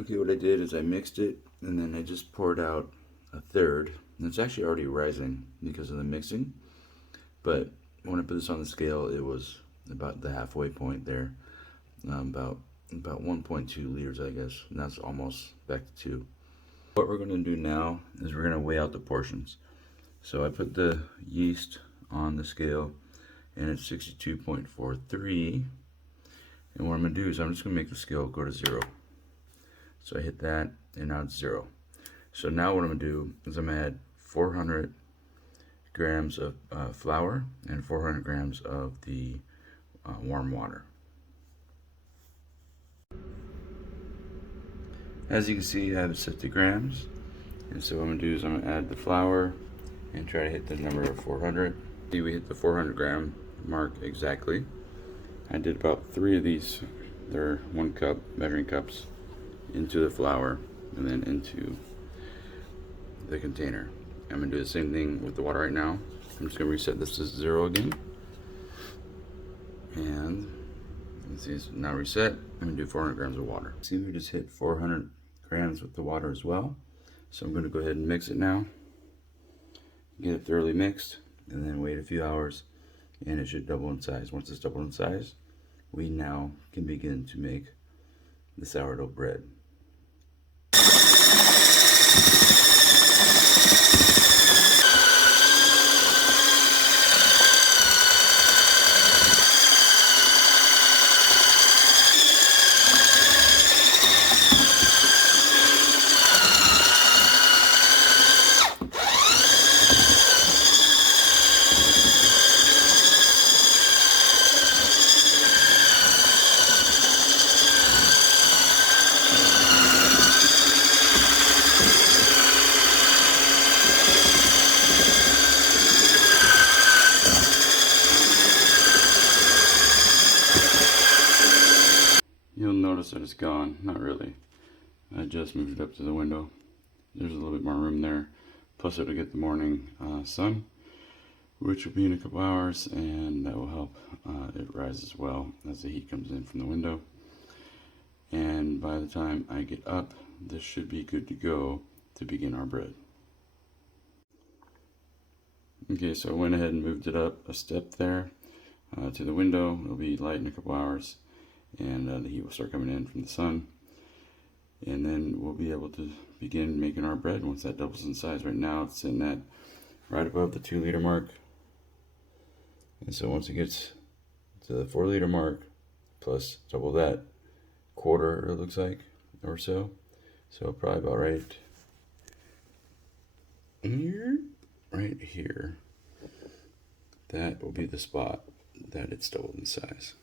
Okay, what I did is I mixed it and then I just poured out a third. And it's actually already rising because of the mixing. But when I put this on the scale, it was about the halfway point there. About 1.2 liters, I guess. And that's almost back to 2. What we're going to do now is we're going to weigh out the portions. So I put the yeast on the scale and it's 62.43. And what I'm going to do is I'm just going to make the scale go to 0. So I hit that and now it's 0. So now what I'm going to do is I'm going to add 400 grams of flour and 400 grams of the warm water. As you can see, I have it set to grams. And so what I'm going to do is I'm going to add the flour and try to hit the number of 400. See, we hit the 400 gram mark exactly. I did about 3 of these. They're 1 cup measuring cups into the flour and then into the container. I'm going to do the same thing with the water right now. I'm just going to reset this to 0 again. And you can see it's now reset. I'm going to do 400 grams of water. See, we just hit 400 grams with the water as well. So I'm going to go ahead and mix it now. Get it thoroughly mixed and then wait a few hours and it should double in size. Once it's doubled in size, we now can begin to make the sourdough bread. You'll notice that it's gone. Not really. I just moved it up to the window. There's a little bit more room there. Plus it'll get the morning sun, which will be in a couple hours, and that will help it rise as well as the heat comes in from the window. And by the time I get up, this should be good to go to begin our bread. Okay, so I went ahead and moved it up a step there to the window. It'll be light in a couple hours, and the heat will start coming in from the sun. And then we'll be able to begin making our bread once that doubles in size. Right now it's sitting at right above the 2 liter mark. And so once it gets to the 4 liter mark, plus double that, quarter it looks like, or so. So probably about right here, right here. That will be the spot that it's doubled in size.